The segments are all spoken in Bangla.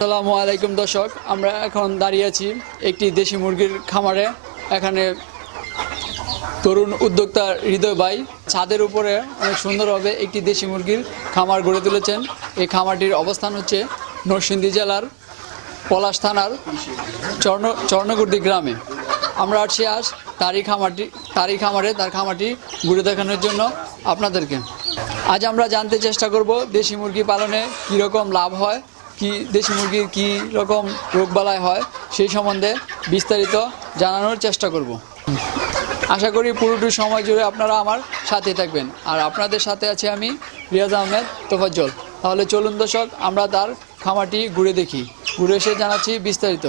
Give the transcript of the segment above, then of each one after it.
আসসালামু আলাইকুম দর্শক, আমরা এখন দাঁড়িয়ে আছি একটি দেশি মুরগির খামারে। এখানে তরুণ উদ্যোক্তা হৃদয় ভাই ছাদের উপরে অনেক সুন্দরভাবে একটি দেশি মুরগির খামার গড়ে তুলেছেন। এই খামারটির অবস্থান হচ্ছে নরসিংদী জেলার পলাশ থানার চর্ণ, চর্ণগুর্দি গ্রামে। আমরা আসছি আজ তারই খামারটি, তারই খামারে, তার খামারটি ঘুরে দেখানোর জন্য আপনাদেরকে। আজ আমরা জানতে চেষ্টা করব দেশি মুরগি পালনে কীরকম লাভ হয় কি দেশি মুরগির কি রকম রোগ রোগবালাই হয় সেই সম্বন্ধে বিস্তারিত জানানোর চেষ্টা করব। আশা করি পুরোটুর সময় জুড়ে আপনারা আমার সাথে থাকবেন। আর আপনাদের সাথে আছে আমি রিয়াজ আহমেদ তোফাজ্জল। তাহলে চলুন দর্শক, আমরা তার খামারটি ঘুরে দেখি। ঘুরে এসে জানাচ্ছি বিস্তারিত।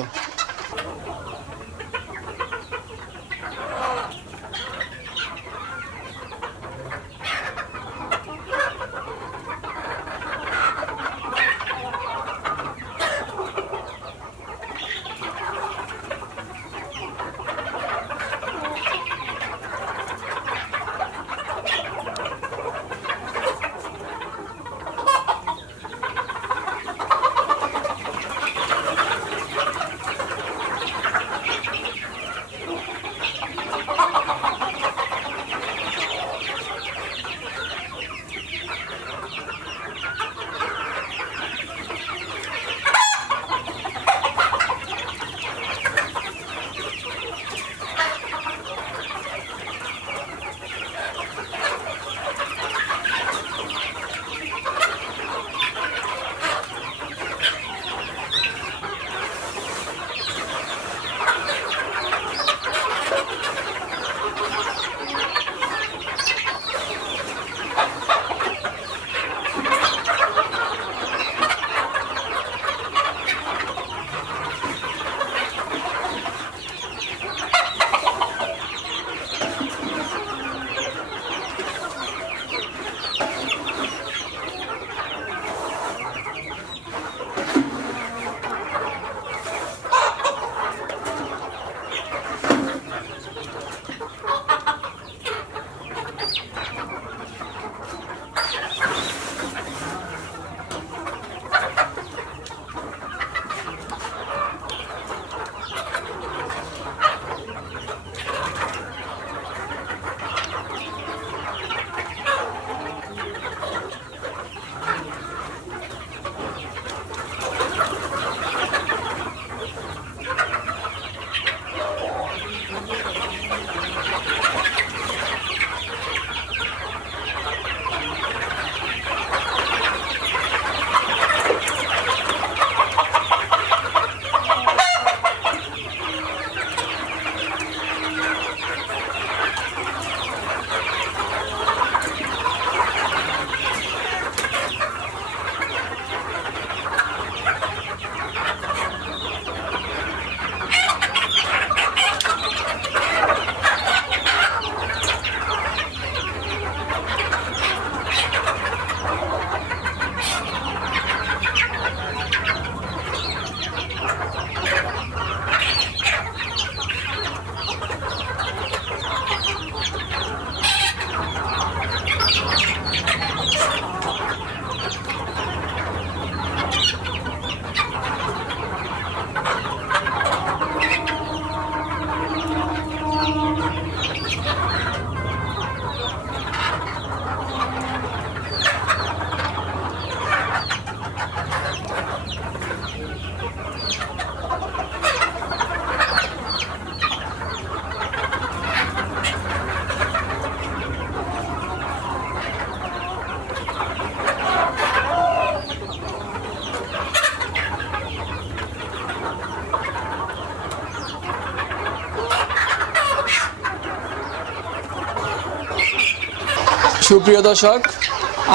সুপ্রিয় দর্শক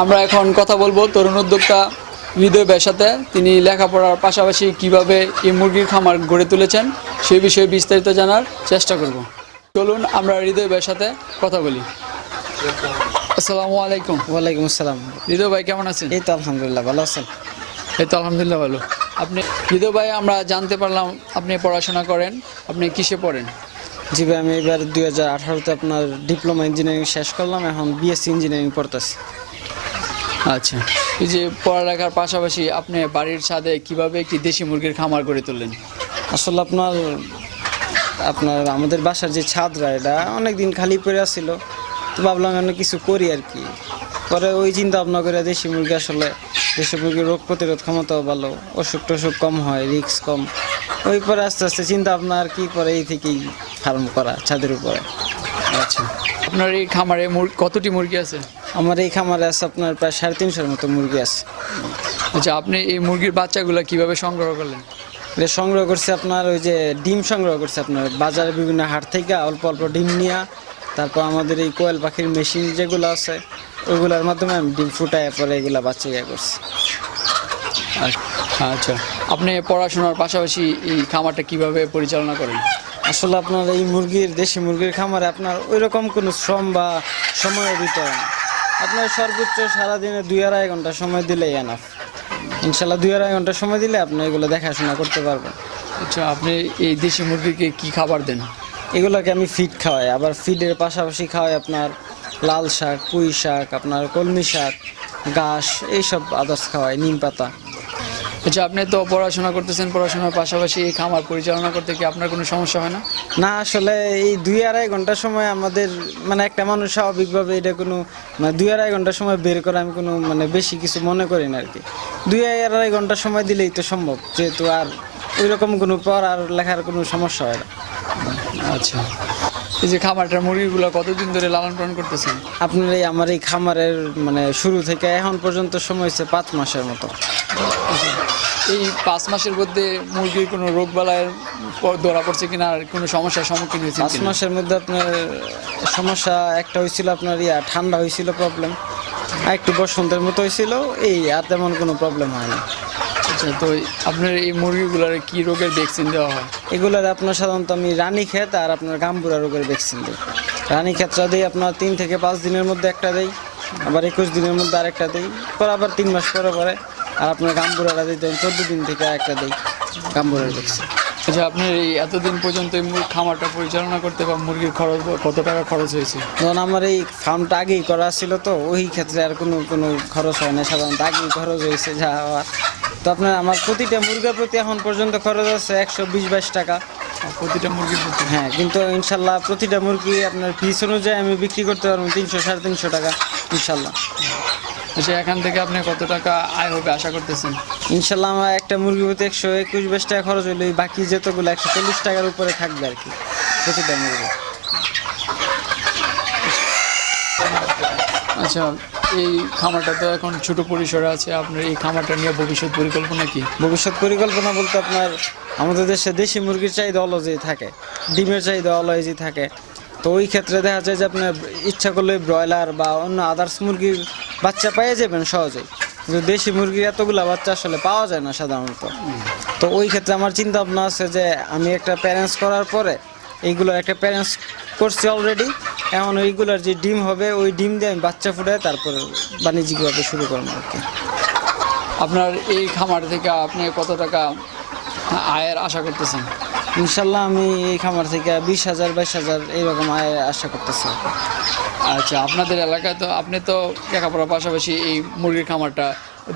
আমরা এখন কথা বলব তরুণ উদ্যোক্তা হৃদয় ভাইয়ের সাথে তিনি লেখাপড়ার পাশাপাশি কীভাবে এই মুরগির খামার গড়ে তুলেছেন সেই বিষয়ে বিস্তারিত জানার চেষ্টা করব। চলুন আমরা হৃদয় ভাইয়ের সাথে কথা বলি। আসসালামু আলাইকুম। ওয়ালাইকুম আসসালাম। হৃদয় ভাই কেমন আছেন? এই তো আলহামদুলিল্লাহ ভালো আছেন? এই তো আলহামদুলিল্লাহ ভালো। আপনি হৃদয় ভাই আমরা জানতে পারলাম আপনি পড়াশোনা করেন আপনি কিসে পড়েন? জি ভাই আমি এবার দুই হাজার আঠারোতে আপনার ডিপ্লোমা ইঞ্জিনিয়ারিং শেষ করলাম এখন বিএসসি ইঞ্জিনিয়ারিং পড়তেছি। আচ্ছা। এই যে পড়ালেখার পাশাপাশি আপনি বাড়ির ছাদে কীভাবে একটি দেশি মুরগির খামার গড়ে তুললেন? আসলে আপনার আপনার আমাদের বাসার যে ছাদরা এটা অনেক দিন খালি পড়ে আসছিল তো ভাবলাম আমি কিছু করি আর কি। পরে ওই চিন্তা ভাবনা করে দেশি মুরগি আসলে দেশি মুরগির রোগ প্রতিরোধ ক্ষমতাও ভালো অসুখ টসুখ কম হয় রিস্ক কম। ওই পরে আস্তে আস্তে চিন্তা ভাবনা আর কি পরে এই থেকেই ফার্ম করা ছাদের উপরে। আচ্ছা। আপনার এই খামারে মুর- কতটি মুরগি আছে? আমার এই খামারে আছে আপনার প্রায় সাড়ে তিনশোর মতো মুরগি আছে। আচ্ছা আপনি এই মুরগির বাচ্চাগুলো কীভাবে সংগ্রহ করলেন? এটা সংগ্রহ করছে আপনার ওই যে ডিম সংগ্রহ করছে আপনার বাজারে বিভিন্ন হাট থেকে অল্প অল্প ডিম নিয়ে তারপর আমাদের এই কোয়েল পাখির মেশিন যেগুলো আছে ওইগুলোর মাধ্যমে আমি ডিম ফুটায় পরে এগুলো বাচ্চা ইয়ে করছি আচ্ছা আপনি পড়াশোনার পাশাপাশি এই খামারটা কীভাবে পরিচালনা করেন? আসলে আপনার এই মুরগির দেশি মুরগির খামারে আপনার ওই রকম কোনো শ্রম বা সময় দিতে হয় না আপনার সর্বোচ্চ সারাদিনে দুই আড়াই ঘণ্টা সময় দিলেই এনাফ ইনশাল্লাহ দুই আড়াই ঘণ্টা সময় দিলে আপনি এগুলো দেখাশোনা করতে পারবেন। আচ্ছা আপনি এই দেশি মুরগিকে কি খাবার দেন? এগুলোকে আমি ফিড খাওয়াই। আবার ফিডের পাশাপাশি খাওয়াই আপনার লাল শাক পুঁই শাক আপনার কলমি শাক ঘাস এইসব আদার্স খাওয়াই নিম পাতা। আচ্ছা আপনি তো পড়াশোনা করতেছেন পড়াশোনার পাশাপাশি এই খামার পরিচালনা করতে কি আপনার কোনো সমস্যা হয় না? না আসলে এই দুই আড়াই ঘণ্টা সময় আমাদের মানে একটা মানুষ স্বাভাবিকভাবে এটা কোনো মানে দুই আড়াই ঘণ্টা সময় বের করে আমি কোনো মানে বেশি কিছু মনে করি না আর কি দুই আড়াই ঘণ্টা সময় দিলেই তো সম্ভব যেহেতু আর ওই রকম কোনো পড়ার লেখার কোনো সমস্যা হয় না। আচ্ছা। এই যে খামারটার মুরগিগুলো কতদিন ধরে লালন পালন করতেছেন আপনার এই আমার এই খামারের মানে শুরু থেকে এখন পর্যন্ত সময় হচ্ছে পাঁচ মাসের মতো। এই পাঁচ মাসের মধ্যে মুরগির কোনো রোগ বালায়ের ধরা পড়ছে কিনা আর কোনো সমস্যার সম্মুখীন হয়েছে পাঁচ মাসের মধ্যে আপনার সমস্যা একটা হয়েছিল আপনার ইয়া ঠান্ডা হয়েছিল প্রবলেম একটু বসন্তের মতো হয়েছিল এই আর তেমন কোনো প্রবলেম হয় না। আচ্ছা তো আপনার এই মুরগিগুলোর কি রোগের ভ্যাকসিন দেওয়া হয়? এগুলোর আপনার সাধারণত আমি রানী ক্ষেত আর আপনার গাম্বুরা রোগের ভ্যাকসিন দিই। রানী ক্ষেতটা দিই আপনার তিন থেকে পাঁচ দিনের মধ্যে একটা দেই, আবার একুশ দিনের মধ্যে আরেকটা দিই, পর আবার তিন মাস পরে পরে। আর আপনার গাম্বুরাটা দিতে চোদ্দ দিন থেকে আরেকটা দিই গাম্বুরার ভ্যাকসিন আচ্ছা আপনার এই এতদিন পর্যন্ত এই মুর- খামারটা পরিচালনা করতে বা মুরগির খরচ কত টাকা খরচ হয়েছে? যখন আমার এই ফার্মটা আগেই করা ছিল তো ওই ক্ষেত্রে আর কোনো কোনো খরচ হয় না। সাধারণত আগেই খরচ হয়েছে যা হওয়ার তো আপনার আমার প্রতিটা মুরগার প্রতি এখন পর্যন্ত খরচ আছে একশো বিশ বাইশ টাকা। প্রতিটা মুরগির প্রতি? হ্যাঁ কিন্তু ইনশাল্লাহ প্রতিটা মুরগি আপনার পিস অনুযায়ী আমি বিক্রি করতে পারব তিনশো সাড়ে তিনশো টাকা ইনশাল্লাহ। এখান থেকে আপনি কত টাকা আয় হবে আশা করতেছেন? ইনশাল্লাহ আমার একটা মুরগি প্রতি একশো একুশ বাইশ টাকা খরচ হলে বাকি যতগুলো একশো চল্লিশ টাকার উপরে থাকবে আর কি প্রতিটা মুরগি। আচ্ছা এই খামারটা তো এখন ছোট পরিসরে আছে আপনার এই খামারটা নিয়ে ভবিষ্যৎ পরিকল্পনা কি? ভবিষ্যৎ পরিকল্পনা বলতে আপনার আমাদের দেশে দেশি মুরগির চাহিদা অলজেই থাকে ডিমের চাহিদা অলওয়েজই থাকে। তো ওই ক্ষেত্রে দেখা যায় যে আপনার ইচ্ছা করলে ব্রয়লার বা অন্য আদার্স মুরগির বাচ্চা পেয়ে যাবেন সহজেই কিন্তু দেশি মুরগির এতগুলা বাচ্চা আসলে পাওয়া যায় না সাধারণত। তো ওই ক্ষেত্রে আমার চিন্তা ভাবনা আছে যে আমি একটা প্যারেন্টস করার পরে এইগুলো একটা প্যারেন্টস করছি অলরেডি এখন ওইগুলোর যে ডিম হবে, ওই ডিম দিয়ে আমি বাচ্চা ফুটাই তারপর বাণিজ্যিকভাবে শুরু করব আর কি। আপনার এই খামার থেকে আপনি কত টাকা আয়ের আশা করতেছেন? ইনশাল্লাহ আমি এই খামার থেকে বিশ হাজার বাইশ হাজার এইরকম আয় আশা করতেছি। আচ্ছা আপনাদের এলাকায় তো আপনি তো লেখাপড়ার পাশাপাশি এই মুরগির খামারটা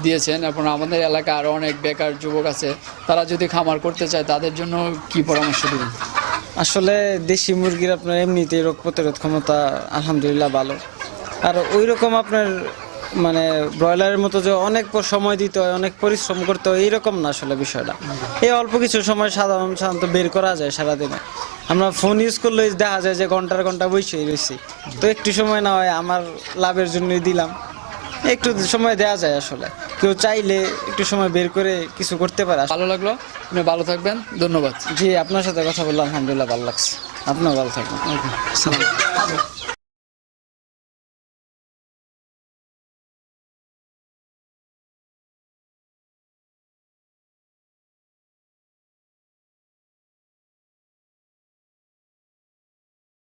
দিয়েছেন এবং আমাদের এলাকায় আরও অনেক বেকার যুবক আছে তারা যদি খামার করতে চায় তাদের জন্য কি পরামর্শ দেবেন? আসলে দেশি মুরগির আপনার এমনিতেই রোগ প্রতিরোধ ক্ষমতা আলহামদুলিল্লাহ ভালো। আর ওই রকম আপনার মানে ব্রয়লারের মতো যে অনেক সময় দিতে হয় অনেক পরিশ্রম করতে হয় এইরকম না আসলে বিষয়টা। এই অল্প কিছু সময় সাধারণ সাধারণত বের করা যায় সারাদিনে। আমরা ফোন ইউজ করলে দেখা যায় যে ঘণ্টার ঘণ্টা বসেই রয়েছি। তো একটু সময় না হয় আমার লাভের জন্যই দিলাম। একটু সময় দেওয়া যায় আসলে। কেউ চাইলে একটু সময় বের করে কিছু করতে পারে। ভালো লাগল। আপনি ভালো থাকবেন। ধন্যবাদ। জি আপনার সাথে কথা বললাম আলহামদুলিল্লাহ ভালো লাগছে। আপনিও ভালো থাকবেন।